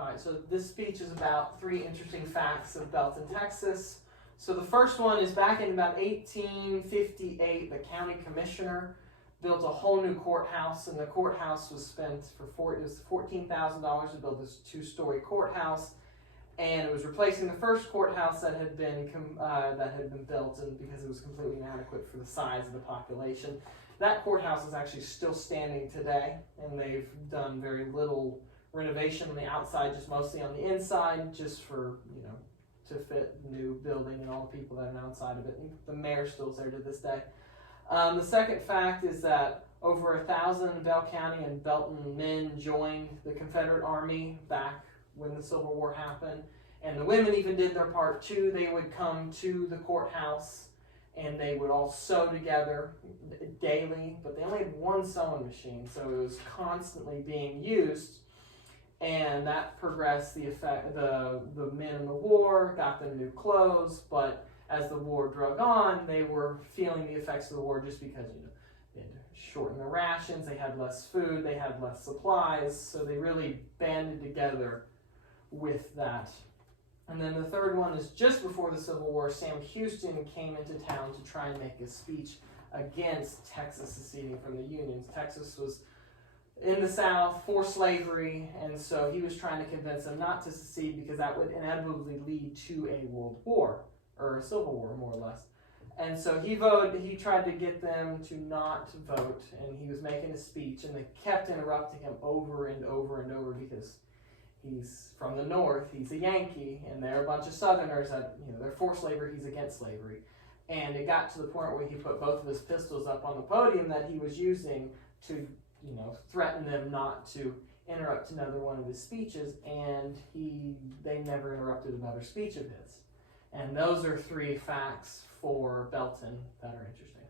Alright, so this speech is about 3 interesting facts of Belton, Texas. So the first one is back in about 1858, the county commissioner built a whole new courthouse, and the courthouse was spent for it was $14,000 to build this 2-story courthouse, and it was replacing the first courthouse that had been built, and because it was completely inadequate for the size of the population. That courthouse is actually still standing today, and they've done very little renovation on the outside, just mostly on the inside, just for, to fit the new building and all the people that are outside of it. And the mayor still's there to this day. The second fact is that over 1,000 Bell County and Belton men joined the Confederate Army back when the Civil War happened. And the women even did their part too. They would come to the courthouse and they would all sew together daily, but they only had one sewing machine, so it was constantly being used. And that progressed the men in the war, got them new clothes, but as the war drug on, they were feeling the effects of the war just because, they had to shorten their rations, they had less food, they had less supplies, so they really banded together with that. And then the third one is just before the Civil War, Sam Houston came into town to try and make a speech against Texas seceding from the Union. Texas was in the South for slavery, and so he was trying to convince them not to secede because that would inevitably lead to a world war, or a civil war, more or less. And so he tried to get them to not vote, and he was making a speech, and they kept interrupting him over and over and over because he's from the North, he's a Yankee, and they're a bunch of Southerners that, they're for slavery, he's against slavery. And it got to the point where he put both of his pistols up on the podium that he was using to, threaten them not to interrupt another one of his speeches, and they never interrupted another speech of his. And those are 3 facts for Belton that are interesting.